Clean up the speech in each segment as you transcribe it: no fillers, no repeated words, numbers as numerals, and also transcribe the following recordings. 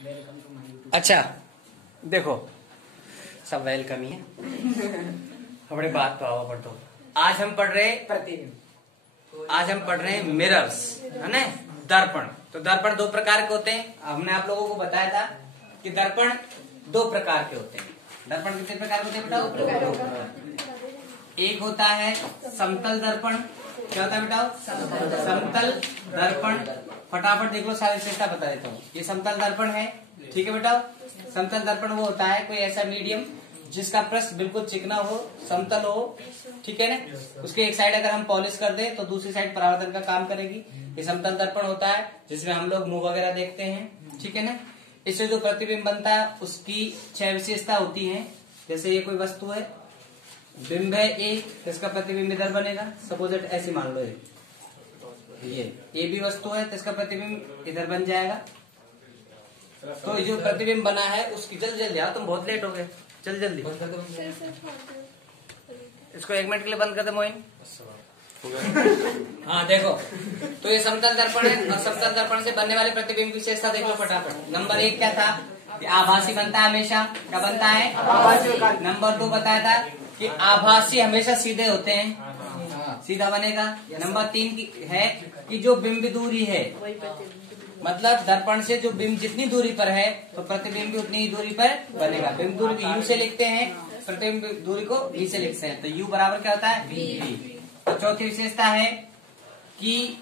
अच्छा देखो, सब वेलकम ही है। हमारे बात तो आओ पढ़ दो। आज हम पढ़ रहे हैं मिरर्स, है ना, दर्पण। तो दर्पण दो प्रकार के होते हैं। हमने आप लोगों को बताया था कि दर्पण दो प्रकार के होते हैं। दर्पण कितने प्रकार के होते हैं बताओ? एक होता है समतल दर्पण। क्या होता है बताओ? समतल दर्पण। फटाफट देख लो, सारी विशेषता बता देता हूँ। ये समतल दर्पण है, ठीक है बेटाओ। समतल दर्पण वो होता है कोई ऐसा मीडियम जिसका पृष्ठ बिल्कुल चिकना हो, समतल हो, ठीक है ना। उसके एक साइड अगर हम पॉलिश कर दें तो दूसरी साइड परावर्तन का काम करेगी। ये समतल दर्पण होता है जिसमें हम लोग मुंह वगैरह देखते हैं, ठीक है ना। इससे जो प्रतिबिंब बनता है उसकी 6 विशेषता होती है। जैसे ये कोई वस्तु है, बिंब है ए, तो इसका प्रतिबिंब इधर बनेगा। सपोज इट ऐसे मान लो, ये भी वस्तु है तो इसका प्रतिबिंब इधर बन जाएगा। तो जो प्रतिबिंब बना है उसकी जल्दी आओ, तुम बहुत लेट हो गए, जल्दी इसको 1 मिनट के लिए बंद कर दे मोइन। हाँ देखो, तो ये समतल दर्पण है और समतल दर्पण से बनने वाले प्रतिबिंब विशेषता देख लो फटाफट। नंबर 1 क्या था? कि आभासी बनता है हमेशा। क्या बनता है? आभासी। नंबर 2 बताया था कि आभासी हमेशा सीधे होते हैं, सीधा बनेगा। नंबर 3 की है कि जो बिंब दूरी है, मतलब दर्पण से जो बिंब जितनी दूरी पर है तो प्रतिबिंब भी उतनी ही दूरी पर बनेगा। बिंब दूरी को यू से लिखते हैं, प्रतिबिंब दूरी को वी से लिखते हैं। तो यू बराबर क्या होता है? वी। और चौथी विशेषता है कि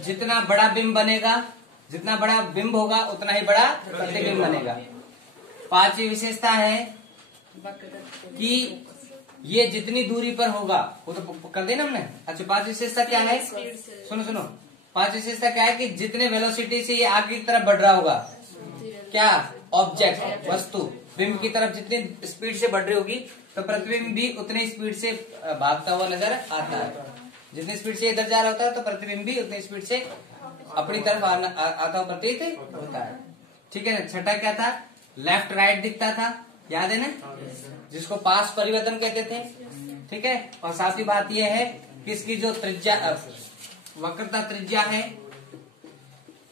जितना बड़ा बिंब बनेगा, जितना बड़ा बिंब होगा उतना ही बड़ा प्रतिबिंब बनेगा। पांचवी विशेषता है कि ये जितनी दूरी पर होगा, वो तो कर देना हमने। अच्छा, पांच विशेषता क्या है? सुनो, पांच विशेषता क्या है कि जितने वेलोसिटी से ये आगे की तरफ बढ़ रहा होगा, क्या ऑब्जेक्ट वस्तु बिंब की तरफ जितनी स्पीड से बढ़ रही होगी तो प्रतिबिंब भी उतनी स्पीड से भागता हुआ नजर आता है। जितनी स्पीड से इधर जा रहा होता है तो प्रतिबिंब भी उतनी स्पीड से अपनी तरफ आता हुआ प्रतीत होता है, ठीक है ना। छठा क्या था? लेफ्ट राइट दिखता था, याद है ना, जिसको पास परिवर्तन कहते थे, ठीक है। और साथ ही बात यह है कि इसकी जो त्रिज्या, वक्रता त्रिज्या है,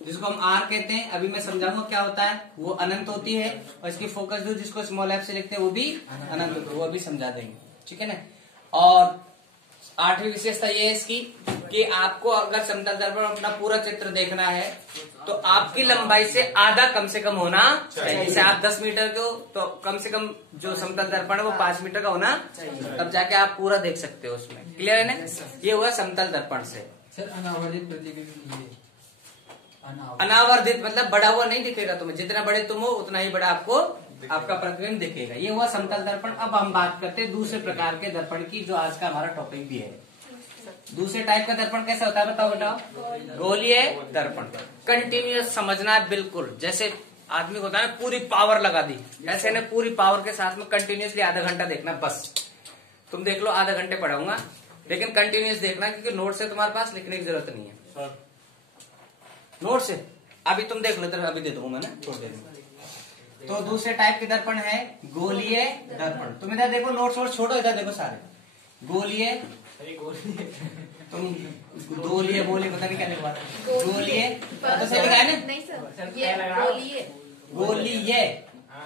जिसको हम आर कहते हैं, अभी मैं समझाऊंगा क्या होता है, वो अनंत होती है। और इसकी फोकस दूरी जिसको स्मॉल एफ से लिखते हैं वो भी अनंत होती है, वो अभी समझा देंगे, ठीक है ना। और आठवीं विशेषता ये है इसकी कि आपको अगर समतल दर्पण अपना पूरा चित्र देखना है तो आपकी लंबाई से आधा कम से कम होना चाहिए। जैसे आप 10 मीटर के हो तो कम से कम जो समतल दर्पण है वो 5 मीटर का होना चाहिए, तब जाके आप पूरा देख सकते हो उसमें। क्लियर है ना? ये हुआ समतल दर्पण से। सर अनावर्धित प्रतिबिंब, अनावर्धित मतलब बढ़ा हुआ नहीं दिखेगा तुम्हें। जितना बड़े तुम हो उतना ही बड़ा आपको आपका प्रतिबिंब दिखेगा। ये हुआ समतल दर्पण। अब हम बात करते हैं दूसरे प्रकार के दर्पण की, जो आज का हमारा टॉपिक भी है। दूसरे टाइप का दर्पण कैसा होता है बताओ? गोलीय दर्पण। कंटिन्यूअस समझना है, बिल्कुल जैसे आदमी को होता है पूरी पावर लगा दी, ऐसे ने पूरी पावर के साथ में कंटिन्यूअसली आधा घंटा देखना। बस तुम देख लो, आधा घंटे पढ़ाऊंगा, लेकिन कंटिन्यूअस देखना, क्योंकि नोट से तुम्हारे पास लिखने की जरूरत नहीं है। नोट से अभी तुम देख लो, अभी दे दूंगा मैं ना, छोड़ दे दूंगा। तो दूसरे टाइप के दर्पण है गोलीय दर्पण। तुम इधर देखो, नोट्स वोट्स छोड़ो, इधर देखो सारे गोलीय। तुम गोलीय बोले, पता नहीं क्या लिखवा रहे। गोलीय तो सही लिखा है ना? नहीं सर, ये गोलीय। गोलीय,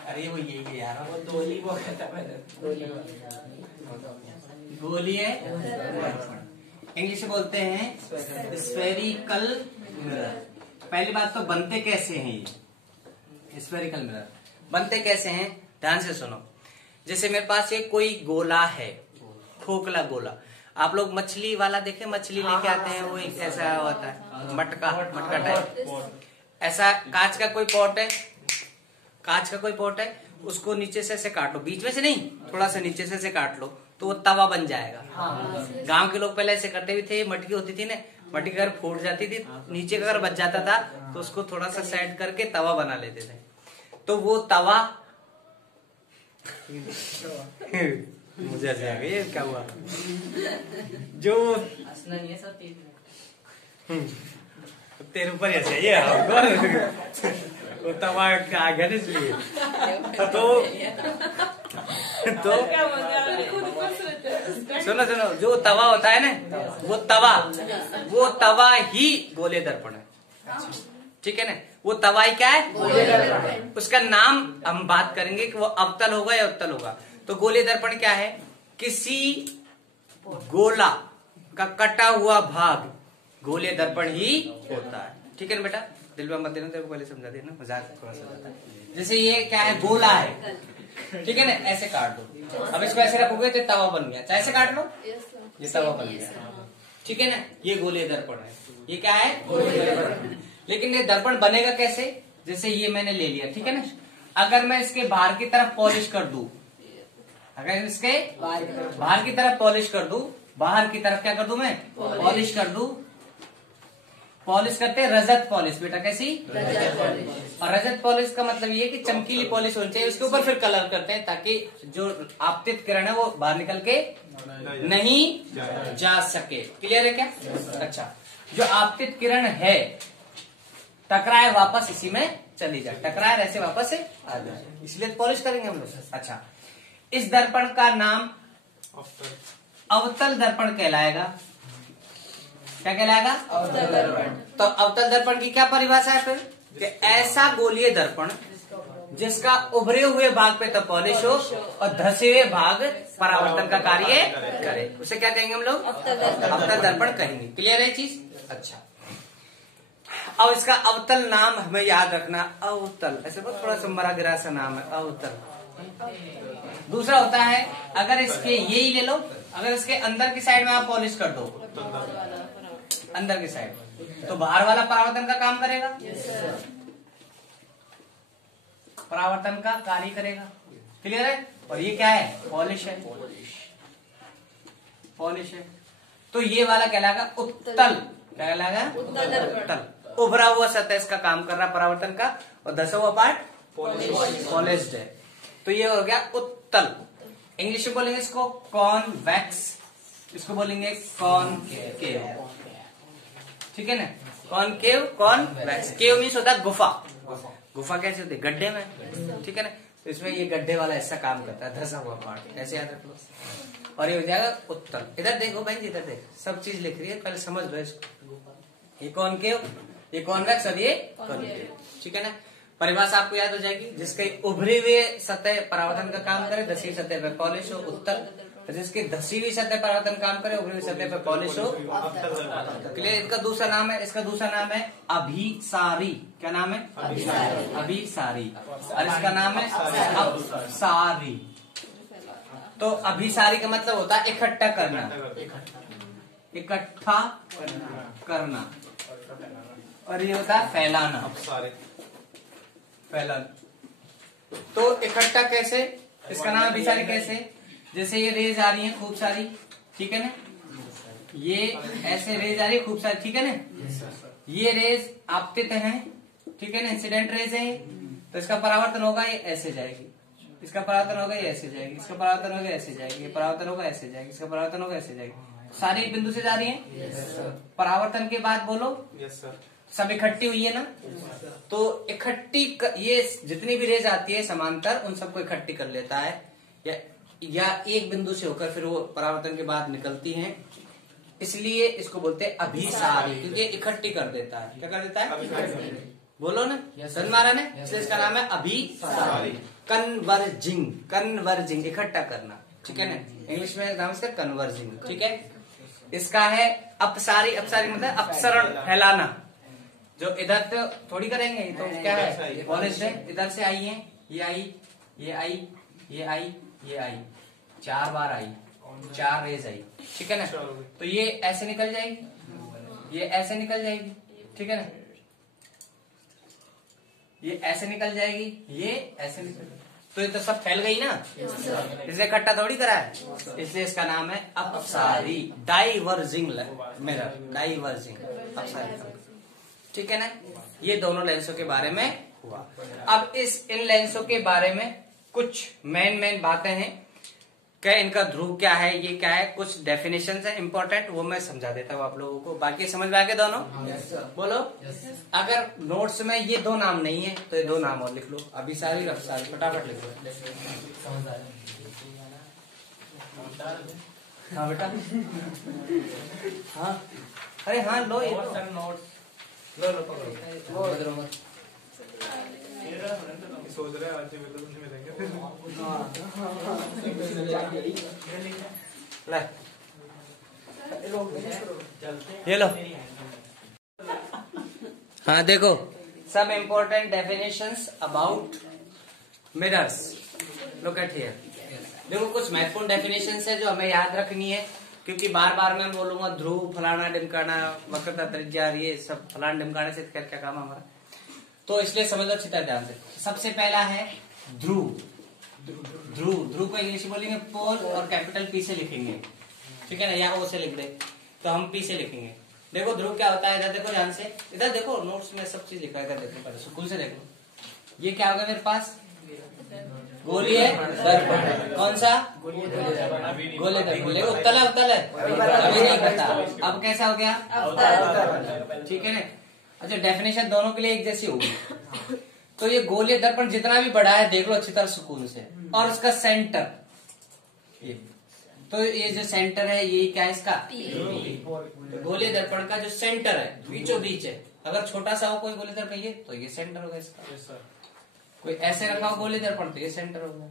अरे वो ये यार, वो गोली वो गोलीय दर्पण। इंग्लिश में बोलते हैं स्फेरिकल मिरर। पहली बात तो बनते कैसे हैं ये स्फेरिकल मिरर? बनते कैसे हैं ध्यान से सुनो। जैसे मेरे पास ये कोई गोला है, खोखला गोला। आप लोग मछली वाला देखे, मछली लेके आते हैं, वो एक ऐसा होता है मटका टाइप। ऐसा कांच का कोई पॉट है, कांच का कोई पॉट है, उसको नीचे से ऐसे काटो, बीच में से नहीं, थोड़ा सा नीचे से ऐसे काट लो तो वो तवा बन जाएगा। गांव के लोग पहले ऐसे करते भी थे। मटकी होती थी ना, मटकी अगर फूट जाती थी, नीचे का अगर बच जाता था तो उसको थोड़ा सा साइड करके तवा बना लेते थे। तो वो तवा मुझे ऐसे आ गई, ये क्या हुआ? जो तेरे ऊपर ऐसे ये वो तवा आ गया इसलिए। तो सुनो, जो तवा होता है ना, वो तवा ही गोलीय दर्पण है, ठीक है ना। वो तवाई क्या है, उसका नाम हम बात करेंगे कि वो अवतल होगा या उत्तल होगा। तो गोलीय दर्पण क्या है, किसी गोला का कटा हुआ भाग गोलीय दर्पण ही होता है। ठीक है ना बेटा, दिल में मत देना, तेरे को पहले समझा देना, मजाक थोड़ा सा जाता है। जैसे ये क्या है, गोला है, ठीक है ना, ऐसे काट दो। अब इसको ऐसे रखोगे तो तवा बन गया, चाहे ऐसे काट लो, ये तवा बन गया। ठीक है ना, ये गोलीय दर्पण है। ये क्या है, गोलीय दर्पण। लेकिन ये दर्पण बनेगा कैसे, जैसे ये मैंने ले लिया, ठीक है ना, अगर मैं इसके बाहर की तरफ पॉलिश कर दूं, अगर इसके बाहर की तरफ पॉलिश कर दूं, बाहर की तरफ क्या कर दूं मैं, पॉलिश कर दूं। पॉलिश करते हैं रजत पॉलिश बेटा, कैसी, रजत पॉलिश। और रजत पॉलिश का मतलब ये है कि चमकीली पॉलिश होनी चाहिए, उसके ऊपर फिर कलर करते हैं ताकि जो आपतित किरण है वो बाहर निकल के नहीं जा सके। क्लियर है क्या? अच्छा, जो आपतित किरण है टकराए वापस इसी में चली जाए, टकराए ऐसे वापस से आ जाए, इसलिए पॉलिश करेंगे हम लोग। अच्छा, इस दर्पण का नाम अवतल दर्पण कहलाएगा। क्या कहलाएगा? अवतल दर्पण। तो अवतल दर्पण की क्या परिभाषा है फिर, कि ऐसा गोलीय दर्पण जिसका उभरे हुए भाग पे तो पॉलिश हो और धसे हुए भाग परावर्तन का कार्य करे, उसे क्या कहेंगे हम लोग? अवतल दर्पण कहेंगे। क्लियर है चीज? अच्छा, अब इसका अवतल नाम हमें याद रखना, अवतल, ऐसे बहुत थोड़ा सा मरा गिरा सा नाम है, अवतल। दूसरा होता है, अगर इसके ये ही ले लो, अगर इसके अंदर की साइड में आप पॉलिश कर दो, अंदर की साइड, तो बाहर वाला परावर्तन का काम करेगा, परावर्तन का कार्य करेगा। क्लियर है? और ये क्या है? पॉलिश है, पॉलिश है। तो ये वाला कहलाएगा उत्तल। क्या कहलाएगा? उत्तल। उभरा हुआ सतह इसका काम कर रहा परावर्तन का, और धसा हुआ पार्ट पॉलिश्ड है, तो ये हो गया उत्तल। इंग्लिश में बोलेंगे इसको कॉन्वेक्स, इसको बोलेंगे कॉनकेव। ठीक है ना, कॉनकेव, कॉन्वेक्स। केव मीन्स होता है गुफा। गुफा कैसे होती है? गड्ढे में, ठीक है ना, तो इसमें ये गड्ढे वाला ऐसा काम करता है, धसा हुआ पार्ट, ऐसे याद रख लो। और ये हो जाएगा उत्तल। इधर देखो बहन जी, इधर देख, सब चीज लिख रही है, पहले समझ लो इसको। ये कॉनकेव, ये कॉन्वेक्स और ये कॉनकेव। ठीक है ना, परिभाषा आपको याद हो जाएगी। जिसके उभरी हुए सतह परावर्तन का काम करे, धसी सतह पर पॉलिश हो, उत्तल। जिसकी धसी हुई सतह परावर्तन काम करे, उभरी हुई सतह पर पॉलिश हो, क्लियर। इसका दूसरा नाम है, इसका दूसरा नाम है अभिसारी। क्या नाम है? अभिसारी। और इसका नाम है अपसारी। तो अभिसारी का मतलब होता है इकट्ठा करना, इकट्ठा करना। और ये होता है फैलाना, फैलाना। तो इकट्ठा कैसे? इसका नाम अभिसारी कैसे? जैसे ये रेज आ रही है खूब सारी, ठीक है ना, ये ऐसे रेज आ रही है खूब सारी, ठीक है ना, ये रेज आपतित हैं, ठीक है ना, इंसिडेंट रेज है, तो इसका परावर्तन होगा, ये ऐसे जाएगी, इसका परावर्तन होगा, ये ऐसे जाएगी, इसका परावर्तन होगा, ऐसे जाएगी, ये परावर्तन होगा, ऐसे जाएगी, इसका परावर्तन होगा, ऐसे जाएगी। सारी एक बिंदु से जा रही है। परावर्तन के बाद बोलो, सब इकट्ठी हुई है ना, तो इकट्ठी ये जितनी भी रेज आती है समांतर, उन सबको इकट्ठी कर लेता है, या एक बिंदु से होकर फिर वो परावर्तन के बाद निकलती हैं, इसलिए इसको बोलते हैं अभिसारी, क्योंकि इकट्ठी कर देता है। क्या कर देता है? बोलो ना, सन मारा ने, इसलिए इसका नाम है अभिसारी। कन्वर्जिंग, कन्वर्जिंग इकट्ठा करना, ठीक है ना, इंग्लिश में नाम इसका कन्वर्जिंग। ठीक है, इसका है अपसारी। अपसारी मतलब अपसरण, फैलाना। जो इधर तो थोड़ी करेंगे, तो क्या है? पॉलिश है, इधर से आई है, ये आई, ये आई, ये आई, ये आई, 4 बार आई, 4 रेज आई, ठीक है ना, तो ये ऐसे निकल जाएगी, ये ऐसे निकल जाएगी, ठीक है ना, ये ऐसे निकल जाएगी, ये ऐसे निकल जाएगी, तो ये तो सब फैल गई ना, इसलिए इकट्ठा थोड़ी करा है, इसलिए इसका नाम है अपसारी। डाइवर्जिंग मिरर, डाइवर्जिंग अपसारी। ठीक है ना, ये दोनों लेंसों के बारे में हुआ। अब इन लेंसों के बारे में कुछ मेन बातें हैं, क्या इनका ध्रुव क्या है, ये क्या है, कुछ डेफिनेशंस है इंपॉर्टेंट, वो मैं समझा देता हूँ आप लोगों को। बाकी समझ में आ गए दोनों? बोलो। अगर नोट्स में ये 2 नाम नहीं है तो ये 2 नाम और लिख लो, अभिसारी, अपसारी, फटाफट लिख लो। हाँ बेटा, हाँ, अरे हाँ लो, ये नोट्स लो लो पकड़ो मत। सोच रहे हैं आज नहीं मिलेंगे फिर। ये लो। हाँ देखो, some important definitions about mirrors. Look at here. देखो कुछ महत्वपूर्ण डेफिनेशंस है जो हमें याद रखनी है, क्योंकि बार बार मैं बोलूंगा ध्रुव फलाना ढिमकाना वक्रता त्रिज्या ये सब फलाना ढिमकाने से क्या क्या काम हमारा, तो इसलिए समझ लो अच्छी तरह ध्यान से। सबसे पहला है ध्रुव। ध्रुव ध्रुव को इंग्लिश में बोलेंगे पोल और कैपिटल पी से लिखेंगे, ठीक है ना, या ओ से लिख दे तो हम पी से लिखेंगे। देखो ध्रुव क्या होता है, इधर देखो ध्यान से, इधर देखो नोट्स में सब चीज लिखा है, इधर देखो पहले स्कूल से देखो। ये क्या होगा मेरे पास, गोलीय दर्पण। कौन सा, गोलीय दर्पण। देखो उत्तल है, उत्तल है अभी नहीं पता, अब कैसा हो गया अवतल, ठीक है ना। अच्छा डेफिनेशन दोनों के लिए एक जैसी होगी। तो ये गोलीय दर्पण जितना भी बड़ा है देख लो अच्छी तरह सुकून से, और उसका सेंटर ये, तो ये जो सेंटर है यही क्या है इसका, गोलीय दर्पण का जो सेंटर है बीचों बीच है। अगर छोटा सा हो कोई गोलीय दर्पण ये, तो ये सेंटर होगा इसका। कोई ऐसे रखा हो गोलीय दर्पण तो ये सेंटर होगा।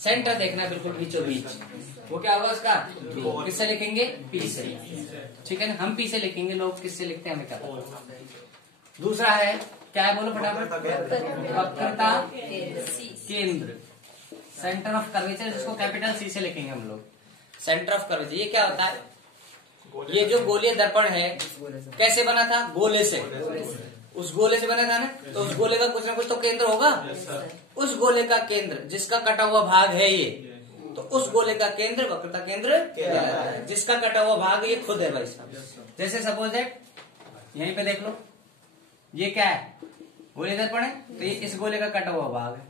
सेंटर देखना बिल्कुल बीचों बीच, वो क्या होगा उसका, किससे लिखेंगे, पी से, ठीक है ना। हम पी से लिखेंगे, लोग किससे लिखते हैं हमें क्या पता। दूसरा है क्या है, बोलो फटाफट, वक्रता केंद्र, सेंटर ऑफ कर्वेचर, जिसको कैपिटल सी से लिखेंगे हम लोग, सेंटर ऑफ कर्वेचर। ये क्या होता है, ये जो गोलीय दर्पण है कैसे बना था, गोले से, उस गोले से बना था ना, तो उस गोले का कुछ ना कुछ तो केंद्र होगा। उस गोले का केंद्र जिसका कटा हुआ भाग है ये, तो उस गोले का केंद्र वक्रता केंद्र कहलाता है। जिसका कटा हुआ भाग ये खुद है भाई साहब। जैसे सपोज दैट यहीं पे देख लो, ये क्या है, गोलीय दर्पण है, तो ये इस गोले का कटा हुआ भाग है,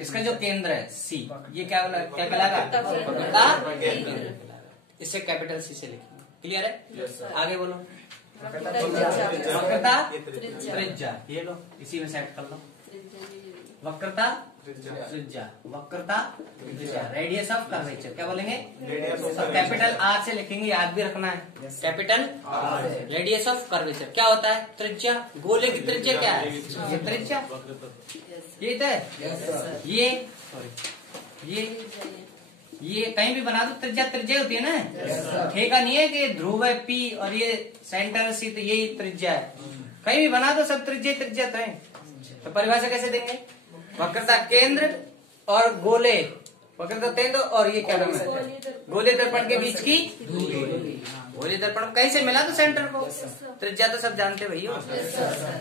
इसका जो केंद्र है सी, ये क्या कहलाएगा, वक्रता केंद्र। इसे कैपिटल सी से लिखेंगे, क्लियर है। आगे बोलो, वक्रता त्रिज्या, ये लो इसी में सेट कर लो, वक्रता त्रिज्या, वक्रता त्रिज्या, रेडियस ऑफ कर्वेचर क्या बोलेंगे, कैपिटल आर से लिखेंगे, याद भी रखना है, कैपिटल रेडियस ऑफ कर्वेचर क्या होता है, त्रिज्या। गोले की त्रिज्या क्या है, ये त्रिज्या, ये है ये, सॉरी ये कहीं भी बना दो त्रिज्या त्रिज्या होती है ना, ठेका नहीं है कि ध्रुव है पी और ये सेंटर सी तो यही त्रिज्या है, कहीं भी बना दो सब त्रिज्या त्रिज्या तो है। तो परिभाषा कैसे देंगे, वक्रता केंद्र और गोले, वक्रता केंद्र और ये क्या नाम है, गोलीय दर्पण के बीच की दूरी। गोलीय दर्पण कहीं से मिला तो सेंटर को, त्रिज्या तो सब जानते भैया,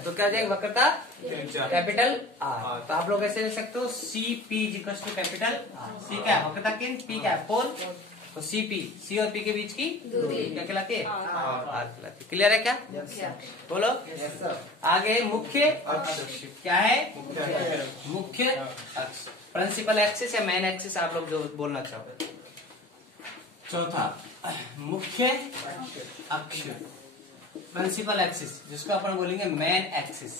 तो क्या जाएगा, वक्रता कैपिटल आर। तो आप लोग ऐसे लिख सकते हो, C P equals to capital R. C क्या है, वक्रता केंद्र, पी क्या है, पोल, तो सी पी, सी और पी के बीच की दूरी क्या कहलाती है, आर कहलाती है। क्लियर है क्या, बोलो। आगे मुख्य अक्ष क्या है, मुख्य अक्ष, प्रिंसिपल एक्सिस या मेन एक्सिस, आप लोग जो बोलना चाहो। चौथा मुख्य अक्ष, प्रिंसिपल एक्सिस, जिसको अपन बोलेंगे main axis,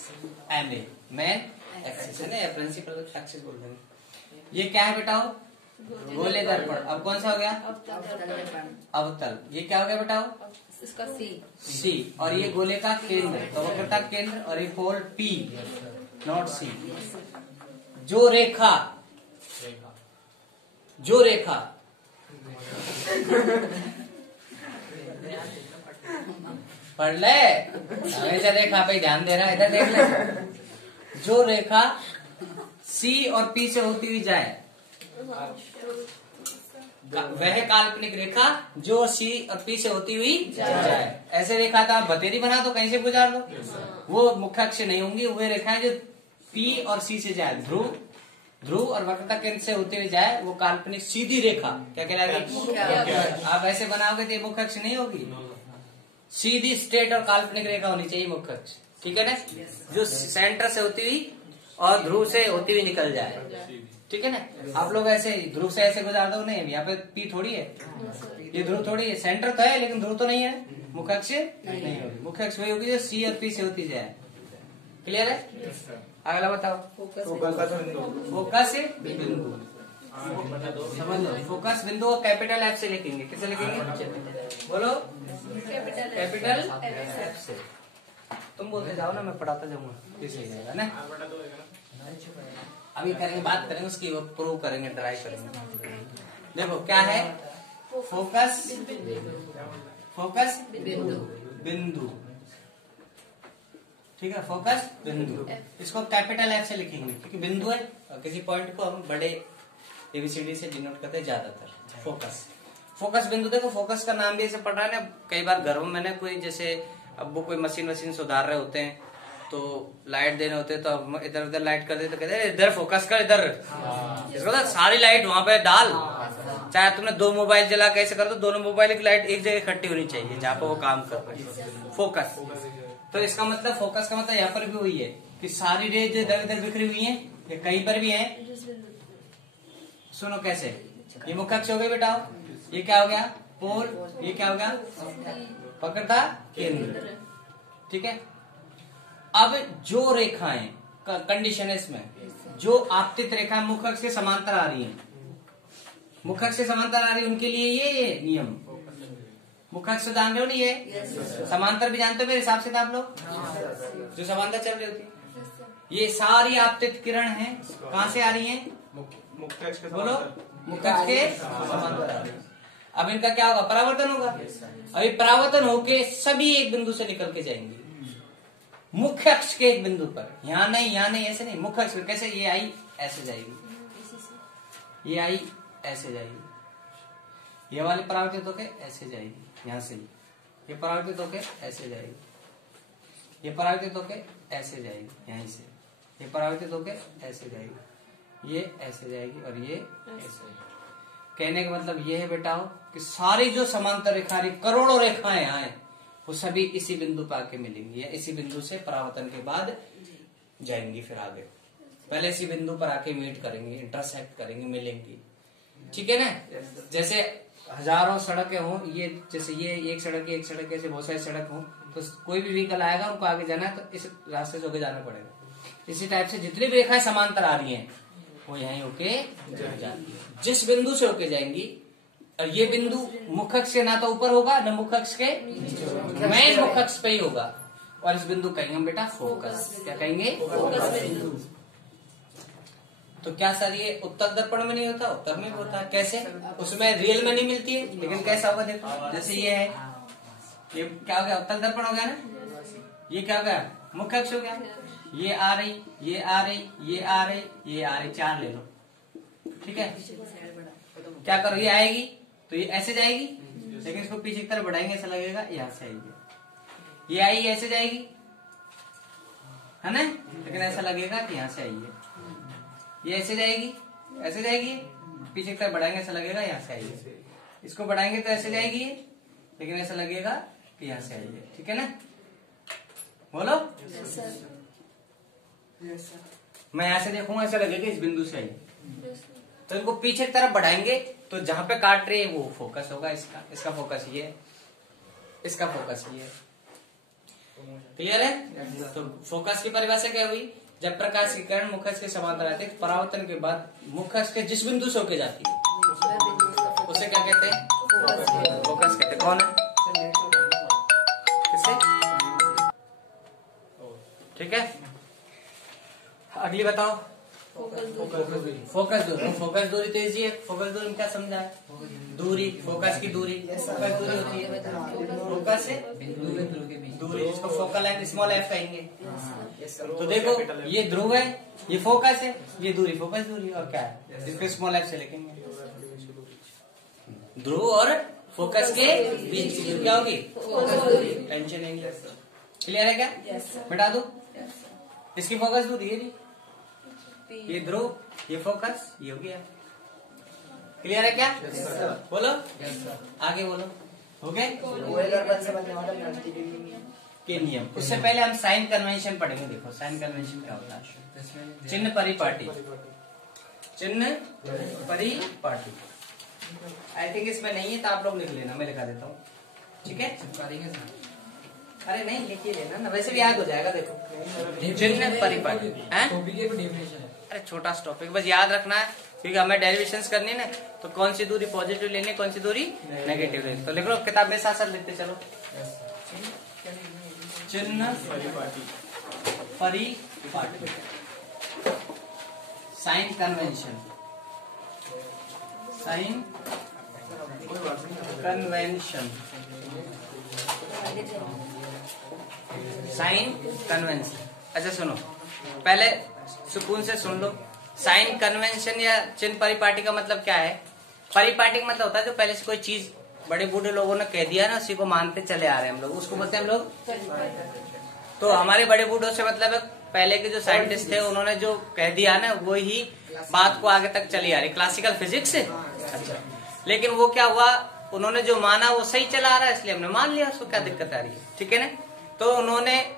M A, main axis है ना, या प्रिंसिपल एक्सिस बोल देंगे। ये क्या है बेटाओ, गोलीय दर्पण। अब कौन सा हो गया, अवतल। ये क्या हो गया बेटाओ, इसका सी, सी, और ये गोले का केंद्र, तो वक्रता केंद्र, और ये पोल पी नॉट सी। जो रेखा, जो रेखा पढ़ ले, हमेशा रेखा पे ध्यान दे रहा है, इधर देख ले। जो रेखा सी और पी से होती हुई जाए वह काल्पनिक रेखा जो सी और पी से होती हुई जाए। ऐसे रेखा तो आप बतेरी बना दो, कहीं से गुजार दो, वो मुख्य अक्ष नहीं होंगी, वे रेखाएं जो पी और सी से जाए, ध्रुव ध्रुव और वक्रता केंद्र से होते हुए जाए, वो काल्पनिक सीधी रेखा क्या कहलाएगी। आप ऐसे बनाओगे तो ये मुख्य अक्ष नहीं होगी, सीधी स्ट्रेट और काल्पनिक रेखा होनी चाहिए मुख्य अक्ष, ठीक है ना, जो सेंटर से होती हुई और ध्रुव से होती हुई निकल जाए, ठीक है ना। आप लोग ऐसे ध्रुव से ऐसे गुजार दो, नहीं यहाँ पे पी थोड़ी है, ये ध्रुव थोड़ी है, सेंटर तो है लेकिन ध्रुव तो नहीं है, मुख्य अक्ष नहीं होगी। मुख्य अक्ष वही होगी जो सी और पी से होती जाए। क्लियर है, अगला बताओ, फोकस बिंदु, समझ लो, फोकस बिंदु कैपिटल एफ से लिखेंगे, किसे लिखेंगे, बोलो, कैपिटल एफ से। तुम बोलते जाओ ना, मैं पढ़ाता जाऊंगा, ये सही रहेगा ना। बड़ा तो होएगा ना। अभी करेंगे, बात करेंगे उसकी, वो प्रूव करेंगे, ट्राई करेंगे। देखो क्या है, फोकस, फोकस बिंदु, ठीक है, फोकस बिंदु। इसको कैपिटल एफ से लिखेंगे क्योंकि बिंदु है, और किसी पॉइंट को हम बड़े एबीसीडी से डिनोट करते हैं ज्यादातर। फोकस, फोकस बिंदु। देखो फोकस का नाम भी ऐसे पढ़ रहा है ना, कई बार घरों में ना कोई जैसे अब वो कोई मशीन सुधार रहे होते हैं तो लाइट देने होते हैं, तो अब इधर उधर लाइट कर दे तो कहते हैं इधर फोकस कर, इधर इसको तो सारी लाइट वहां पे डाल। चाहे तुमने 2 मोबाइल जला कैसे कर दो, दोनों मोबाइल की लाइट एक जगह इकट्ठी होनी चाहिए जहाँ पे वो काम कर रहे हैं। फोकस, तो इसका मतलब फोकस का मतलब यहाँ पर भी हुई है कि सारी रेज जो इधर इधर बिखरी हुई है, ये कहीं पर भी है। सुनो कैसे, ये मुख्य अक्ष हो गई बेटा, ये क्या हो गया पोल, ये क्या हो गया पकड़ता केंद्र, ठीक है। अब जो रेखाएं कंडीशन है इसमें, जो आपतित रेखा मुख्य अक्ष के समांतर आ रही है, मुख्य अक्ष के समांतर आ रही है, उनके लिए ये नियम। मुख्य अक्ष जान रहे हो नहीं, ये समांतर भी जानते हो मेरे हिसाब से आप लोग, जो समांतर चल रही होती है। ये सारी आपतित किरण है, कहाँ से आ रही है, मुख्य अक्ष के बोलो, मुख्य अक्ष के समांतर आ रही है। अब इनका क्या होगा, परावर्तन होगा। अभी परावर्तन होके सभी एक बिंदु से निकल के जाएंगे मुख्य अक्ष के एक बिंदु पर, यहाँ नहीं, यहाँ नहीं, ऐसे नहीं, मुख्य अक्ष कैसे, ये आई ऐसे जाएगी, ये आई ऐसे जाएगी, ये वाली परावर्तित होके ऐसे जाएगी, यहाँ से ये परावर्तित होके ऐसे जाएगी, ये परावर्तित होके ऐसे जाएगी, यहीं से ये परावर्तित होके ऐसे जाएगी, ये ऐसे जाएगी और ये ऐसे। कहने का मतलब ये है बेटा कि सारी जो समांतर रेखा, करोड़ों रेखाएं यहाँ है, वो सभी इसी बिंदु पर आके मिलेंगी, या इसी बिंदु से परावर्तन के बाद जाएंगी फिर आगे। पहले इसी बिंदु पर आके मीट करेंगे, इंटरसेक्ट करेंगे, मिलेंगी, ठीक है ना। जैसे हजारों सड़कें हों, ये जैसे ये एक सड़क ऐसे बहुत सारी सड़क हों, तो कोई भी व्हीकल आएगा, उनको आगे जाना है तो इस रास्ते से होके जाना पड़ेगा। इसी टाइप से जितनी भी रेखाएं समांतर आ रही हैं वो यहीं होके जाती है, जिस बिंदु से होके जाएंगी। और ये बिंदु मुख्य अक्ष से ना तो ऊपर होगा ना मुख्य अक्ष के मेन मुख्य अक्ष पे ही होगा, और इस बिंदु कहेंगे हम बेटा फोकस। क्या कहेंगे, फोकस बिंदु। तो क्या सर ये उत्तल दर्पण में नहीं होता, उत्तर में भी होता है। कैसे, उसमें रियल में नहीं मिलती है, लेकिन कैसा होगा देखो, जैसे ये है, ये क्या हो गया, उत्तल दर्पण हो गया ना, ये क्या हो गया, मुख्य अक्ष हो गया। ये आ रही, ये आ रही, ये आ रही, ये आ रही, 4 ले लो, ठीक है। क्या करो, ये आएगी तो ये ऐसे जाएगी, लेकिन इसको पीछे की तरफ बढ़ाएंगे, ऐसा लगेगा यहाँ से आएगी। ये आई ऐसे जाएगी, है ना, लेकिन ऐसा लगेगा कि यहाँ से आई है। ये ऐसे जाएगी, ऐसे जाएगी, पीछे की तरफ बढ़ाएंगे, ऐसा लगेगा यहाँ से आई है। इसको बढ़ाएंगे तो ऐसे जाएगी, लेकिन ऐसा लगेगा कि यहाँ से आई है, ठीक है ना। बोलो मैं यहाँ से देखूंगा, ऐसा लगेगा इस बिंदु से आई, तो इनको पीछे की तरफ बढ़ाएंगे तो जहां पे काट रही है वो फोकस होगा इसका, इसका फोकस ये है, इसका फोकस ये है। क्लियर है। तो फोकस की परिभाषा क्या हुई, जब प्रकाश की किरण मुख्य अक्ष के समांतर आती है, परावर्तन के बाद मुख्य अक्ष के जिस बिंदु से होके जाती है उसे क्या कहते हैं, फोकस कहते हैं। कौन है, किसे, ठीक है। अगली बताओ, फोकस दूरी। फोकस दूरी तो इजी है, फोकस दूरी में क्या समझा है, दूरी, फोकस की दूरी, फोकस दूरी होती है फोकस से दूरी, जिसको फोकल लेंथ स्मॉल एफ कहेंगे। तो देखो ये ध्रुव है, ये फोकस है, ये दूरी फोकस दूरी, और क्या है जिसको स्मॉल एफ से लिखेंगे। ध्रुव और फोकस के बीच की दूरी क्या होगी, टेंशन नहीं। क्लियर है क्या, बता दो इसकी फोकस दूरी, ये ध्रुव, ये फोकस, ये हो गया। क्लियर है क्या, बोलो आगे बोलो, हो गए के नियम। उससे पहले हम साइन कन्वेंशन पढ़ेंगे। देखो साइन कन्वेंशन क्या होता है, चिन्ह परिपाटी, चिन्ह परिपाटी। आई थिंक इसमें नहीं है तो आप लोग लिख लेना, मैं लिखा देता हूँ, ठीक है। अरे नहीं लिखिए लेना ना, वैसे भी याद हो जाएगा। देखो चिन्ह परिपाटी, अरे छोटा टॉपिक बस याद रखना है, क्योंकि हमें डेरिवेशंस करनी है ना, तो कौन सी दूरी पॉजिटिव लेनी है, कौन सी दूरी नेगेटिव लेनी। तो लिख लो, किताब में साथ साथ लिखते चलो। चिन्ह परिपाटी, sign convention, sign convention, sign convention. अच्छा सुनो, पहले सुकून से सुन लो। साइन कन्वेंशन या चिन्ह परिपाटी का मतलब क्या है? परिपाटी का मतलब होता है जो पहले से कोई चीज बड़े बूढ़े लोगों ने कह दिया ना, उसी को मानते चले आ रहे हैं हम लोग, उसको बोलते हैं हम लोग। तो हमारे बड़े बूढ़ों से मतलब है पहले के जो साइंटिस्ट थे उन्होंने जो कह दिया ना वो ही बात को आगे तक चली आ रही, क्लासिकल फिजिक्स से। अच्छा, लेकिन वो क्या हुआ, उन्होंने जो माना वो सही चला आ रहा है इसलिए हमने मान लिया, उसको क्या दिक्कत आ रही है, ठीक है ना। तो उन्होंने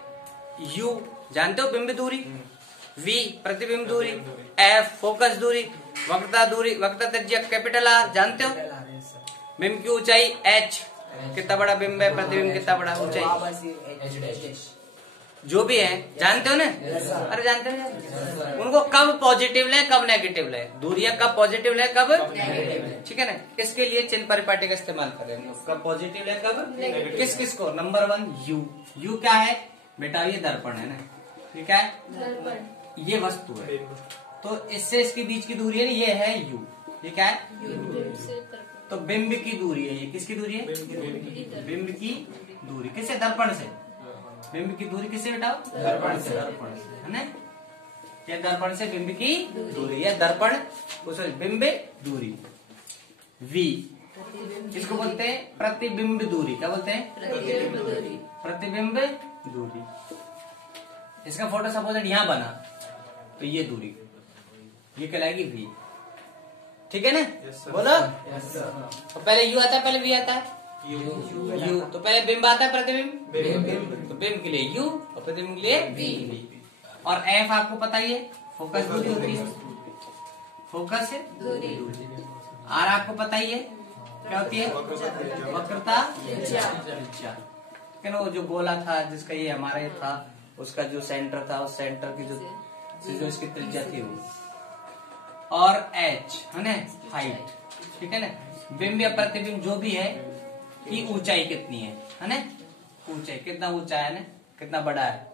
U जानते हो बिंब दूरी, V प्रतिबिंब दूरी, F फोकस दूरी, वक्रता दूरी, वक्रता त्रिज्या कैपिटल R जानते हो, बिंब की ऊंचाई H कितना बड़ा बिंब है, प्रतिबिंब कितना बड़ा ऊंचाई, जो भी है जानते हो ना। अरे जानते हो उनको कब पॉजिटिव ले कब नेगेटिव ले, दूरियां कब पॉजिटिव ले कब नेगेटिव, ठीक है ना। इसके लिए चिन्ह परिपाटी का इस्तेमाल कर रहे हैं, कब पॉजिटिव ले कब किस किस को। नंबर 1 U क्या है बेटा, ये दर्पण है ना, ये क्या है, ये वस्तु है, तो इससे इसके बीच की दूरी है ना, ये है U, ये क्या है, तो बिंब की दूरी है, ये किसकी दूरी है, बिंब की दूरी किससे, दर्पण से। बिंब की दूरी किससे बेटा, दर्पण से, दर्पण से है ना, ये दर्पण से बिंब की दूरी, या दर्पण बिंब दूरी। V इसको बोलते हैं प्रतिबिंब दूरी, क्या बोलते हैं, प्रतिबिंब दूरी। इसका फोटो सपोज यहाँ बना तो ये दूरी, ये कहलाएगी V, ठीक है ना। बोलो तो पहले U आता है पहले V आता है, U तो पहले बिंब आता है प्रतिबिंब, तो बिंब के लिए U और प्रतिबिंब के लिए V। और F आपको पता ही है फोकस दूरी होती है, फोकस दूरी। R आपको पता ही है क्या होती है, वक्रता त्रिज्या, क्या ना, वो जो गोला था जिसका ये हमारे था उसका जो सेंटर था, उस सेंटर की जो इसकी त्रिज्या थी वो। और H है ना, हाइट, ठीक है ना। बिंब या प्रतिबिंब जो भी है की ऊंचाई कितनी है ना, ऊंचाई कितना ऊंचा है ना, कितना बड़ा है,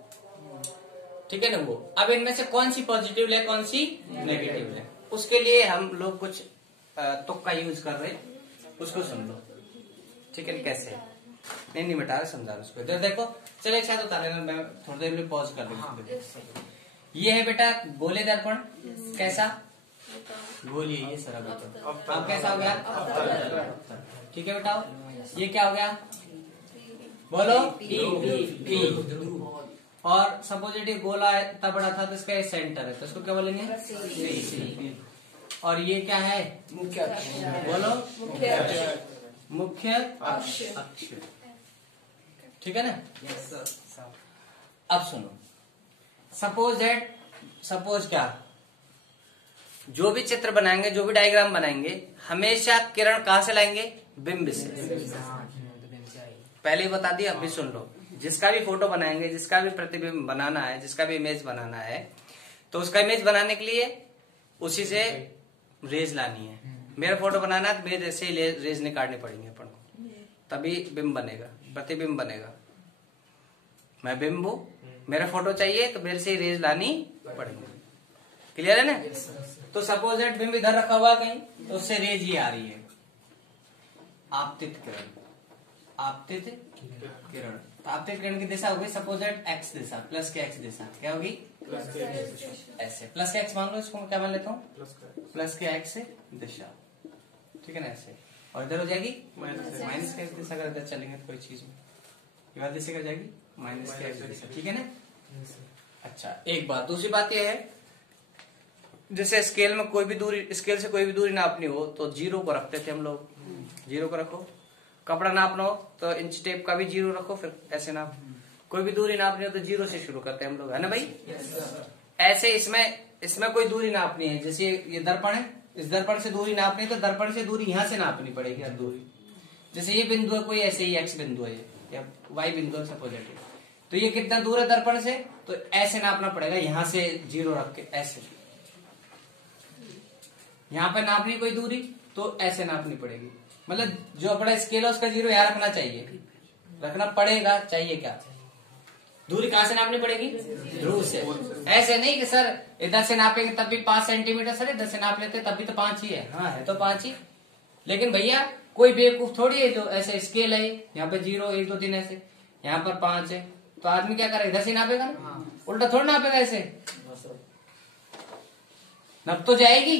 ठीक है ना वो। अब इनमें से कौन सी पॉजिटिव है कौन सी नेगेटिव है, उसके लिए हम लोग कुछ तुक्का यूज कर रहे, उसको सुन लो, ठीक है। कैसे नहीं बता रहे, समझा रहे उसको। इधर देखो, चलो एक साथ उतार लेना, मैं थोड़ी देर में पॉज कर दूंगा। ये है बेटा गोले दर्पण, कैसा गोली है ये सारा बेटा, अब कैसा हो गया, ठीक है बेटा। ये क्या हो गया बोलो, P। और सपोज ये गोला इतना बड़ा था तो इसका ये सेंटर है, तो इसको क्या बोलेंगे, C। और ये क्या है, मुख्य अक्ष, बोलो मुख्य अक्ष, ठीक है ना। अब सुनो, सपोज क्या, जो भी चित्र बनाएंगे, जो भी डायग्राम बनाएंगे, हमेशा किरण कहाँ से लाएंगे, बिंब से। पहले ही बता दिया, अब भी सुन लो। जिसका भी फोटो बनाएंगे, जिसका भी प्रतिबिंब बनाना है, जिसका भी इमेज बनाना है, तो उसका इमेज बनाने के लिए उसी से रेज लानी है। मेरा फोटो बनाना है तो मेरे से रेज निकालनी पड़ेंगे अपन को, तभी बिंब बनेगा, प्रतिबिंब बनेगा। मैं बिंब हूं, मेरा फोटो चाहिए तो मेरे से रेज लानी पड़ेगी, क्लियर है ना। तो सपोज दैट बिंब इधर रखा हुआ कहीं, तो उससे रेज ये आ रही है, आपतित किरण, आपतित किरण। तो आपतित किरण की दिशा होगी suppose that x Disha, plus के एक्स दिशा, क्या होगी, ऐसे प्लस के एक्स मान लो, इसको मैं क्या मान लेता हूँ, प्लस के एक्स दिशा, ठीक है ना, ऐसे। और इधर हो जाएगी माइनस के एक्स दिशा, अगर इधर चलेंगे तो कोई चीज में ये बात दिशा कर जाएगी माइनस के एक्स दिशा, ठीक है ना। अच्छा, एक बात, दूसरी बात यह है, जैसे स्केल में कोई भी दूरी, स्केल से कोई भी दूरी नापनी हो तो 0 को रखते थे हम लोग, 0 को रखो। कपड़ा नापना हो तो इंच टेप का भी 0 रखो, फिर ऐसे नाप। कोई भी दूरी नापनी हो तो 0 से शुरू करते हैं हम लोग, है ना भाई। ऐसे इसमें कोई दूरी नापनी है, जैसे ये दर्पण है, इस दर्पण से दूरी नापनी है तो दर्पण से दूरी यहाँ से नापनी पड़ेगी, हर दूरी। जैसे ये बिंदु है कोई, ऐसे ही एक्स बिंदु है या वाई बिंदु है सपोज, तो ये कितना दूर है दर्पण से, तो ऐसे नापना पड़ेगा, यहाँ से 0 रख के ऐसे। यहाँ पे नापनी कोई दूरी तो ऐसे नापनी पड़ेगी, मतलब जो अपना स्केल है उसका 0 यहाँ रखना चाहिए, रखना पड़ेगा, चाहिए क्या, दूरी कहाँ से नापनी पड़ेगी? ध्रुव से। ऐसे नहीं कि सर इधर से नापेंगे तब भी 5 सेंटीमीटर, सर इधर से नाप लेते तब भी तो 5 ही है। हाँ है तो 5 ही, लेकिन भैया कोई बेवकूफ थोड़ी है जो ऐसे स्केल है, यहाँ पे 0 1 2 3 ऐसे, यहाँ पर 5 है, तो आदमी क्या करेगा? इधर से नापेगा ना, उल्टा थोड़ा नापेगा ऐसे। नप तो जाएगी,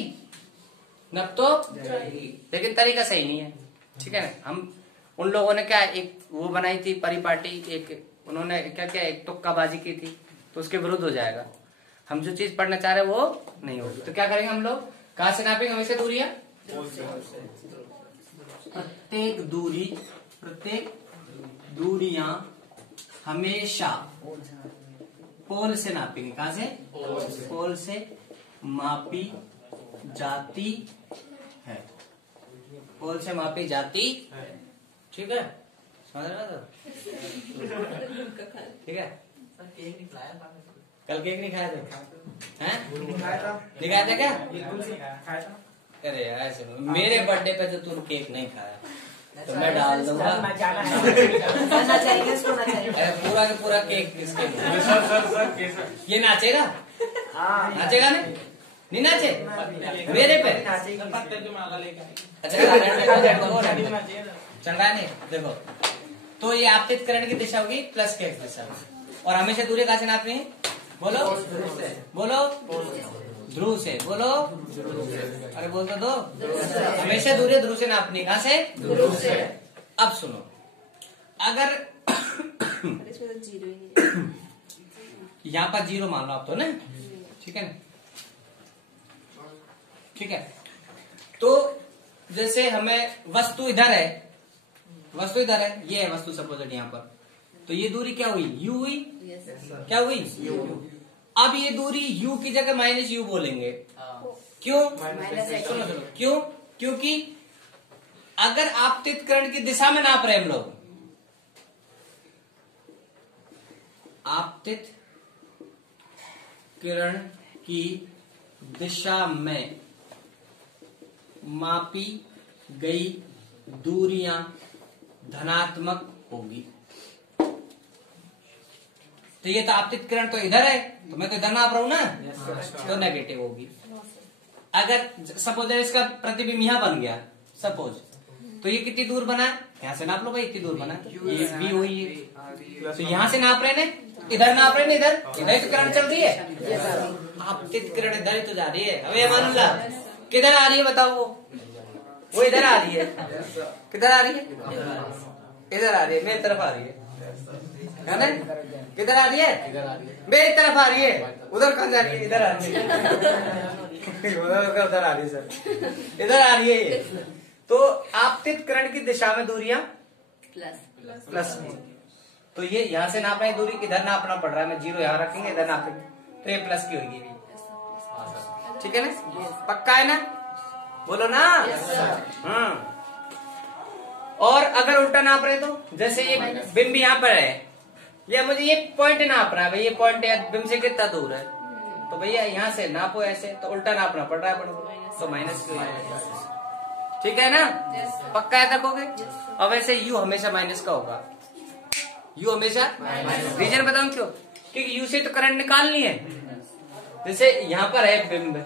नप तो जाएगी, लेकिन तरीका सही नहीं है। ठीक है ना। हम उन लोगों ने क्या एक वो बनाई थी परिपाटी, एक उन्होंने क्या क्या एक तुक्काबाजी की थी, तो उसके विरुद्ध हो जाएगा। हम जो चीज पढ़ना चाह रहे हैं वो नहीं होगी। तो क्या करेंगे हम लोग? कहाँ से नापेंगे हमेशा दूरियां? प्रत्येक दूरियां हमेशा पोल से नापेंगे। कहाँ से? पोल से मापी जाती है, पोल से मापी जाती है। ठीक है, समझ रहे हो? ठीक है। कल केक नहीं खाया थे? हैं? नहीं खाया था क्या? अरे यार ऐसे मेरे बर्थडे पे तो तू केक नहीं खाया तो मैं डाल दूंगा। अरे पूरा का पूरा केक इसके लिए। ये नाचेगा? नाचेगा नहीं नाचे मेरे पे? अच्छा चंगा नहीं। देखो तो ये आपतित करण की दिशा होगी प्लस के एक्स दिशा, और हमेशा दूरी कहाँ से नापनी है? बोलो बोलो, ध्रुव से। बोलो, अरे बोल तो दो। हमेशा दूरी ध्रुव से नापनी। कहाँ से? ध्रुव से। अब सुनो, अगर यहाँ पर 0 मान लो आप तो ना, ठीक है ना? ठीक है, तो जैसे हमें वस्तु इधर है, वस्तु इधर है, ये है वस्तु सपोजेड यहाँ पर, तो ये दूरी क्या हुई? u हुई। क्या हुई? u। अब ये दूरी u की जगह -u बोलेंगे। क्यों? सुनो सुनो, क्यों? क्योंकि अगर आपतित करण की दिशा में नाप रहे हम लोग, आपतित किरण की दिशा में मापी गई दूरियां धनात्मक होगी। तो ये तो आपतित किरण तो इधर है, तो मैं तो इधर नाप रहा हूं ना, तो नेगेटिव होगी। अगर सपोज इसका प्रतिबिंब यहां बन गया सपोज, तो ये कितनी दूर बना? यहाँ से नाप लो भाई, इतनी दूर बना। ये भी हुई है, तो यहाँ से नाप रहे ने, इधर नाप रहे ने, इधर इधर तो किरण चल रही है। आपतित किरण इधर ही तो जा रही है। अबे मानुल्ला किधर आ रही है बताओ? वो इधर आ रही है। किधर आ रही है? इधर आ रही है, मेरी तरफ आ रही है ना? किधर आ रही है? मेरी तरफ आ रही है। उधर कहाँ जा रही है? इधर आ रही है। उधर आ रही है सर, इधर आ रही है ये। तो आपतित किरण की दिशा में दूरियां प्लस में, तो ये यहाँ से नापना है दूरी, इधर नापना पड़ रहा है। मैं 0 यहाँ रखेंगे, इधर नापेंगे, तो ये प्लस की होगी। ठीक है ना? पक्का है ना? बोलो ना। हाँ। और अगर उल्टा नाप रहे तो, जैसे ये बिंब यहाँ पर है, या मुझे ये पॉइंट नाप रहा है भाई, ये पॉइंट बिंब से कितना दूर है, तो भैया यहाँ से नापो ऐसे, तो उल्टा नापना पड़ रहा है, तो माइनस की। ठीक है ना? पक्का है रखोगे? और वैसे u हमेशा माइनस का होगा, u हमेशा। रीजन बताऊं क्यों? क्योंकि u से तो करंट निकालनी है। जैसे यहाँ पर है बिंब,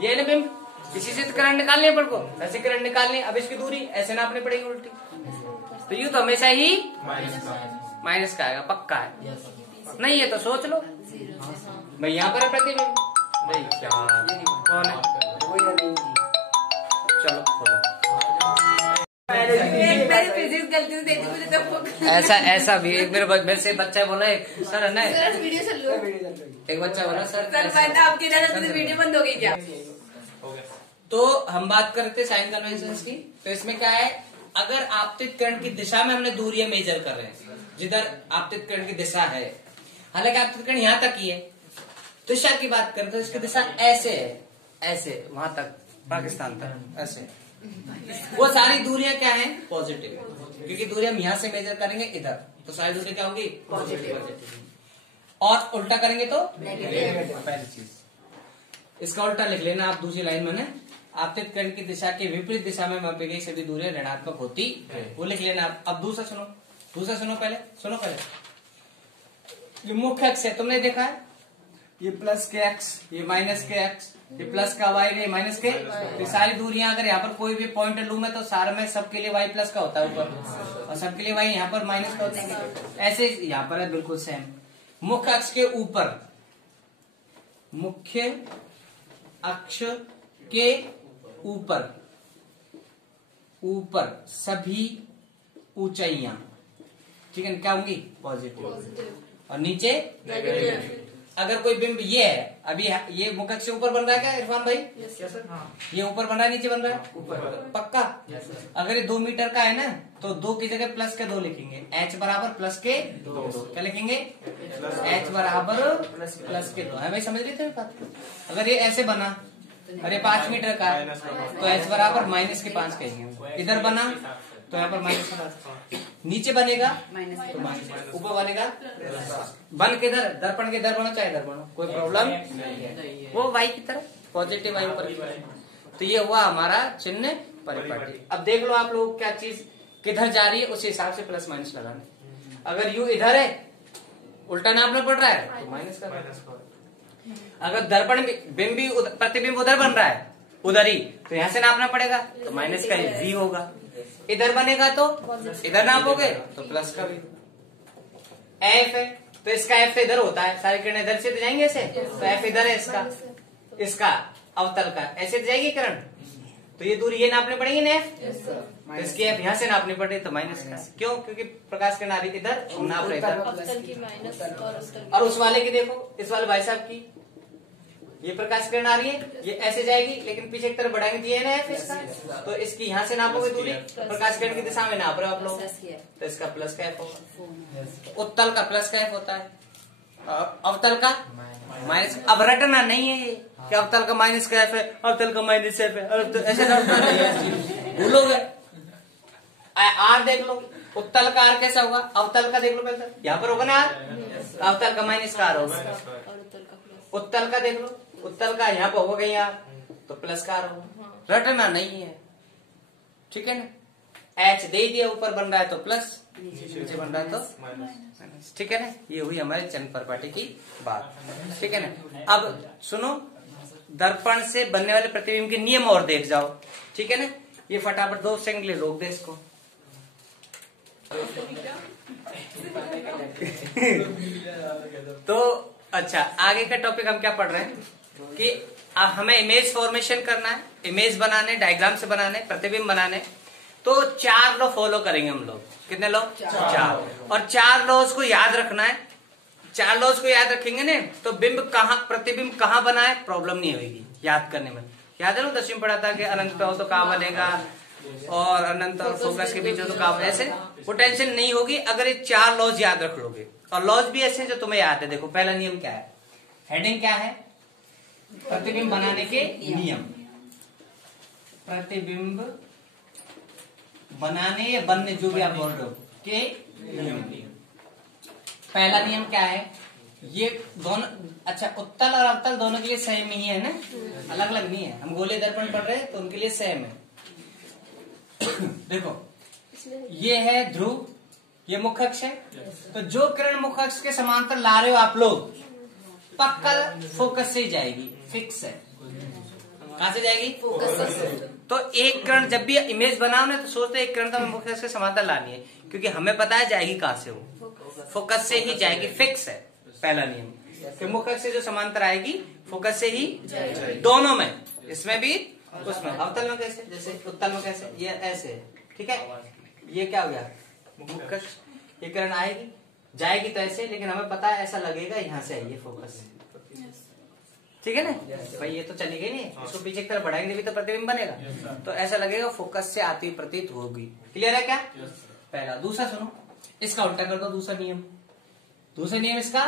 ये है ना बिंब, इसी से तो करंट निकालनी है पड़ को, ऐसे करंट निकालनी है। अब इसकी दूरी ऐसे नापनी पड़ेगी उल्टी, तो u तो हमेशा ही माइनस का आएगा। पक्का है? नहीं है तो सोच लो भाई, यहाँ पर है प्रतिबिंब भाई, क्या कौन है? चलो खोलो। फिजिक्स गलती से देती मुझे तो ऐसा भी एक मेरे से बच्चा बोला, सर है ना, वीडियो चल लो। एक बच्चा बोला सर आपकी इजाजत से वीडियो बंद हो गई क्या? तो हम बात करते साइन कन्वेंशन की। तो इसमें क्या है, अगर आपतित किरण की दिशा में हमने दूरियां मेजर कर रहे हैं, जिधर आपतित किरण की दिशा है, हालांकि आपतित किरण यहाँ तक ही है, दिशा की बात करें तो इसकी दिशा ऐसे है, ऐसे वहां तक, पाकिस्तान तक ऐसे। वो सारी दूरियां क्या हैं? पॉजिटिव, क्योंकि दूरियां हम यहाँ से मेजर करेंगे इधर, तो सारी दूरियां क्या होंगी? पॉजिटिव। और उल्टा करेंगे तो नेगेटिव। पहली चीज इसका उल्टा लिख लेना आप दूसरी लाइन में, आपतित किरण की दिशा के विपरीत दिशा में मापी गई सभी दूरियां ऋणात्मक होती है, वो लिख लेना आप। अब दूसरा सुनो, दूसरा सुनो, पहले सुनो पहले। ये मुख्य अक्ष है, तुमने देखा है, ये प्लस के एक्स, ये माइनस के एक्स, ये प्लस का वाई, ये माइनस के। तो सारी दूरियां अगर यहाँ पर कोई भी पॉइंट लूं मैं तो सारे में सबके लिए वाई प्लस का होता है ऊपर, और सबके लिए वाई यहाँ पर माइनस का होता है। ऐसे यहाँ पर है बिल्कुल सेम। मुख्य अक्ष के ऊपर, मुख्य अक्ष के ऊपर, ऊपर सभी ऊंचाइयां, ठीक है, क्या होंगी? पॉजिटिव। और नीचे नेगेटिव। अगर कोई बिंब ये है, अभी ये मुख्य अक्ष से ऊपर बन रहा है क्या इरफान भाई? क्या सर? हाँ ये ऊपर बन रहा है नीचे बन रहा है? ऊपर। पक्का? Yes sir. अगर ये 2 मीटर का है ना तो 2 की जगह प्लस के 2 लिखेंगे, h बराबर प्लस के 2। क्या लिखेंगे? h बराबर प्लस के 2 है भाई, समझ रहे थे बात? अगर ये ऐसे बना, अरे 5 मीटर का है तो h बराबर माइनस के 5 कहेंगे। इधर बना तो यहाँ पर माइनस के 5, नीचे बनेगा तो माइनस, ऊपर बनेगा बन के इधर, दर्पण के इधर बनो चाहे इधर बनो, कोई प्रॉब्लम वो वाई की तरफ, पॉजिटिव वाई ऊपर की तरफ। तो ये हुआ हमारा चिन्ह परिपाटी। अब देख लो आप लोग क्या चीज किधर जा रही है, उस हिसाब से प्लस माइनस लगाना। अगर यू इधर है, उल्टा नापना पड़ रहा है तो माइनस का। अगर दर्पण बिंब भी प्रतिबिंब उधर बन रहा है उधर ही, तो यहाँ से नापना पड़ेगा तो माइनस का v होगा। इधर बनेगा तो इधर नापोगे तो प्लस का भी। एफ है तो इसका एफ इधर होता है, सारी किरणें इधर से तो जाएंगे ऐसे, तो एफ इधर है इसका, इसका अवतल का ऐसे तो जाएगी किरण, तो ये दूरी ये नापने पड़ेगी ना एफ, तो इसकी एफ यहाँ से नापनी पड़ेगी तो माइनस का। क्यों? क्योंकि प्रकाश किरण आ रही इधर, नाप रहे इधर। और उस वाले की देखो, इस वाले भाई साहब की ये प्रकाश किरण आ रही है, ये ऐसे जाएगी लेकिन पीछे की तरफ बढ़ाएंगे तो ये ना एफ इसका, तो इसकी यहाँ से नापोगे दूरी, प्रकाश किरण की दिशा में नाप रहे हो आप लोग, तो इसका प्लस का एफ होगा। उत्तल का प्लस का एफ होता है, अवतल का माइनस। अब रटना नहीं है ये कि अवतल का माइनस का एफ है, अवतल का माइनस एफ है, ऐसे रटना नहीं है, भूलोगे। आर देख लो, उत्तल का आर कैसा होगा, अवतल का देख लो पहले, यहाँ पर होगा ना आर, अवतल का माइनस का आर होगा। उत्तल का देख लो, उत्तल का यहाँ पर होगा कहीं यार तो प्लस का आर होगा, रटना नहीं है, ठीक है ना। एच दे दिया, ऊपर बन रहा है तो प्लस, नीचे बन रहा है तो माइनस, ठीक है ना। ये हुई हमारे चिन्ह परिपाटी की बात, ठीक है ना। अब सुनो, दर्पण से बनने वाले प्रतिबिंब के नियम और देख जाओ, ठीक है ना। ये फटाफट 2 सेकंड के लिए रोक दे इसको। तो अच्छा, आगे का टॉपिक हम क्या पढ़ रहे हैं कि हमें इमेज फॉर्मेशन करना है, इमेज बनाने, डायग्राम से बनाने, प्रतिबिंब बनाने, तो 4 लॉ फॉलो करेंगे हम लोग। कितने लॉ? 4। और 4 लॉज को याद रखना है। 4 लॉज को याद रखेंगे ना तो बिंब कहाँ, प्रतिबिंब कहाँ बना है प्रॉब्लम नहीं होगी याद करने में। याद है ना 10वीं में पढ़ा था कि अनंत पे हो तो कहाँ बनेगा, और अनंत और फोकस के बीच हो तो कहाँ, ऐसे वो टेंशन नहीं होगी अगर ये 4 लॉज याद रख लोगे। और लॉज भी ऐसे जो तुम्हें याद है। देखो पहला नियम क्या है, हेडिंग क्या है, प्रतिबिंब बनाने के नियम। प्रतिबिंब बनाने या बनने, जो भी आप बोल रहे हो, के नियम। पहला नियम क्या है, ये दोनों, अच्छा उत्तल और अवतल दोनों के लिए सेम ही है ना, अलग अलग नहीं है। हम गोले दर्पण पढ़ रहे हैं तो उनके लिए सेम है। देखो ये है ध्रुव, ये मुख्य अक्ष है, तो जो किरण मुख्य अक्ष के समांतर ला रहे हो आप लोग, पक्का फोकस से जाएगी, फिक्स है। कहाँ से जाएगी? फोकस से। तो एक किरण जब भी इमेज बनाओ ना तो सोचते एक किरण तो हमें मुख्य अक्ष के समांतर लानी है, क्योंकि हमें पता है जाएगी कहाँ से, वो फोकस से ही जाएगी, फिक्स है पहला नियम। कि मुख्य अक्ष से जो समांतर आएगी फोकस से ही दोनों में, इसमें भी उसमें। अवतल में कैसे, जैसे उत्तल में कैसे, ये ऐसे, ठीक है। ये क्या हो गया, मुख्य अक्ष, ये किरण आएगी जाएगी तो ऐसे, लेकिन हमें पता है ऐसा लगेगा यहाँ से आइए फोकस, ठीक है ना भाई। ये तो चलेगी नहीं, इसको पीछे की तरफ बढ़ाएंगे भी तो प्रतिबिंब बनेगा, तो ऐसा लगेगा फोकस से आती प्रतीत होगी। क्लियर है क्या? पहला। दूसरा सुनो, इसका उल्टा कर दो, दूसरा नियम। दूसरा नियम इसका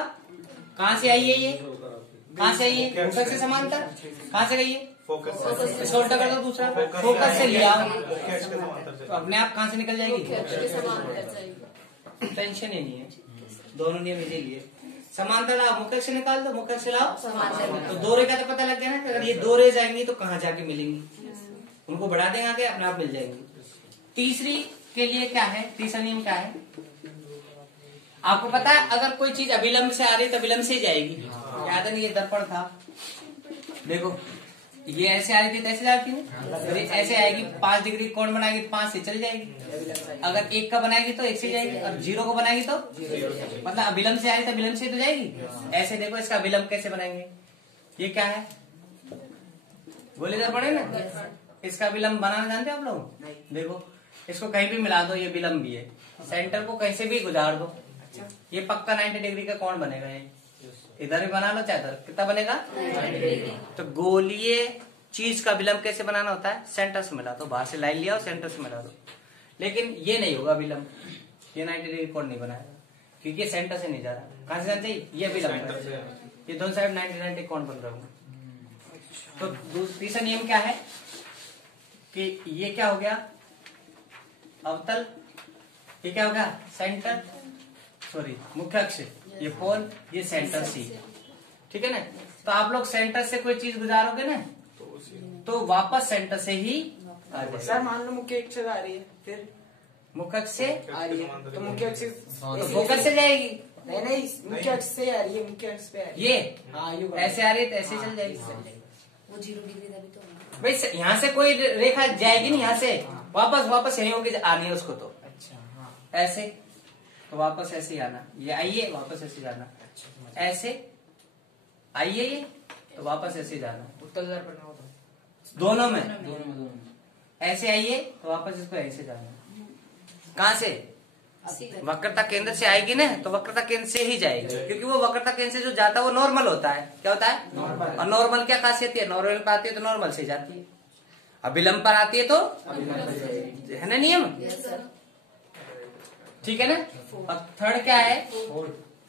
कहाँ से आई है, ये कहाँ से आई है, मुख्य से समांतर, कहाँ से गई है, फोकस। इसका उल्टा कर दो, दूसरा फोकस से लिया तो अपने आप कहाँ से निकल जाएगी, टेंशन ही नहीं है। दोनों नियम इसी लिए, समांतर लाओ मुख्य से निकाल दो, मुख्य से लाओ समांतर, तो दो रे का तो पता लग गया ना, अगर ये 2 रे जाएंगी तो कहाँ जाके मिलेंगी, उनको बढ़ा देंगे आगे अपने आप मिल जाएंगी। तीसरी के लिए क्या है, तीसरा नियम क्या है, आपको पता है अगर कोई चीज अभिलंब से आ रही तो विलंब से ही जाएगी। याद है नहीं, ये दर्पण था, देखो ये ऐसे आ रही थी तो ऐसे जाती है, ऐसे आएगी 5 डिग्री कोण बनाएगी 5 से चल जाएगी। अगर 1 का बनाएगी तो 1 से जाएगी, और 0 को बनाएगी तो मतलब अभिलंब से आ रही तो विलंब से तो जाएगी। ऐसे देखो इसका विलंब कैसे बनाएंगे, ये क्या है, गोली दर्पण है ना, इसका विलंब बनाना जानते हो आप लोग? देखो इसको कहीं भी मिला दो, ये विलंब भी है, सेंटर को कहीं से भी गुजार दो, ये पक्का 90 डिग्री का कोण बनेगा। ये इधर भी बना लो चाहे इधर, कितना बनेगा 90 डिग्री। तो गोलीय चीज का विलंब कैसे बनाना होता है, सेंटर से मिला दो, बाहर से लाइन लिया और सेंटर से मिला दो। लेकिन ये नहीं होगा विलंब, ये 90 डिग्री कोण नहीं बनाएगा क्योंकि सेंटर से नहीं जा रहा। कहां से जानते हैं, ये विलंब है, ये दोनों साइड 90 कोण बन रहा है। तो तीसरा नियम क्या है कि ये क्या हो गया अवतल, ये क्या हो गया सेंटर, सॉरी मुख्य अक्ष, ये कोण, ये सेंटर सी, ठीक है ना। तो आप लोग सेंटर से कोई चीज गुजारोगे ना तो वापस सेंटर से ही आ जाएगा। सर मान लो मुख्य अक्ष आ रही है, फिर मुख्य अक्ष से आ रही है तो मुख्य अक्ष तो फोकस से जाएगी, नहीं मुख्य अक्ष से आ रही है, मुख्य अक्ष पे आ रही है। ये हाँ यूं ऐसे आ रही है तो ऐसे चल जाएगी। वो 0 डिग्री था भी तो भाई यहाँ से कोई रेखा जाएगी नहीं, यहाँ से वापस यही होगी आनी है उसको, तो अच्छा हाँ ऐसे तो वापस ऐसे ही आना, ये आइए वापस ऐसे जाना, ऐसे आइए ये तो वापस ऐसे जाना, उत्तल दर्पण हो तो दोनों में दोनों में ऐसे आइए तो वापस इसको ऐसे जाना। कहाँ से, वक्रता केंद्र से आएगी ना तो वक्रता केंद्र से ही जाएगी, क्योंकि वो वक्रता केंद्र से जो जाता है वो नॉर्मल होता है। क्या होता है नॉर्मल। और नॉर्मल क्या खासियत है, नॉर्मल पर आती है तो नॉर्मल से जाती है, अभिलंब पर आती है तो है ना नियम, ठीक है ना। और थर्ड क्या है,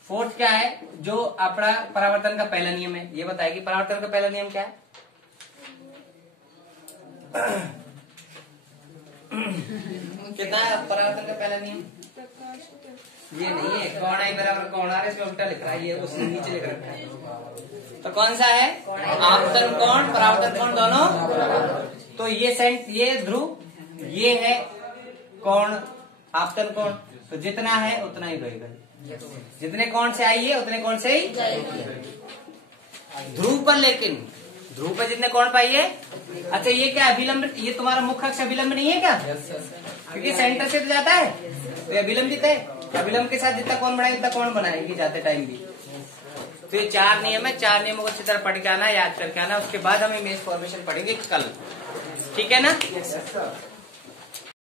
फोर्थ क्या है, जो अपना परावर्तन का पहला नियम है, ये बताएगी परावर्तन का पहला नियम क्या है। कितना है परावर्तन का पहला नियम, ये नहीं है, कौन आई बराबर कौन आ रहा है, इसमें उल्टा लिख रहा है, ये उससे नीचे लिख रखा है। तो कौन सा है, आपतन कोण परावर्तन कोण दोनों, तो ये ध्रुव, ये है कोण आपतन कोण, तो जितना है उतना ही रहेगा, जितने कोण से आई है उतने कोण से ही ध्रुव पर, लेकिन ध्रुव पर जितने कोण पाइए। अच्छा ये क्या अभिलंब, ये तुम्हारा मुख्य अक्ष अभिलंब नहीं है क्या, क्योंकि सेंटर से तो जाता है तो ये अभिलंबित है, अभिलंब के साथ जितना कोण बढ़ाएगी उतना कोण बनाएगी जाते टाइम भी। तो ये 4 नियम है, 4 नियमों को अच्छी तरह पढ़ के आना, याद करके आना, उसके बाद हम इमेज फॉर्मेशन पढ़ेंगे कल, ठीक है ना।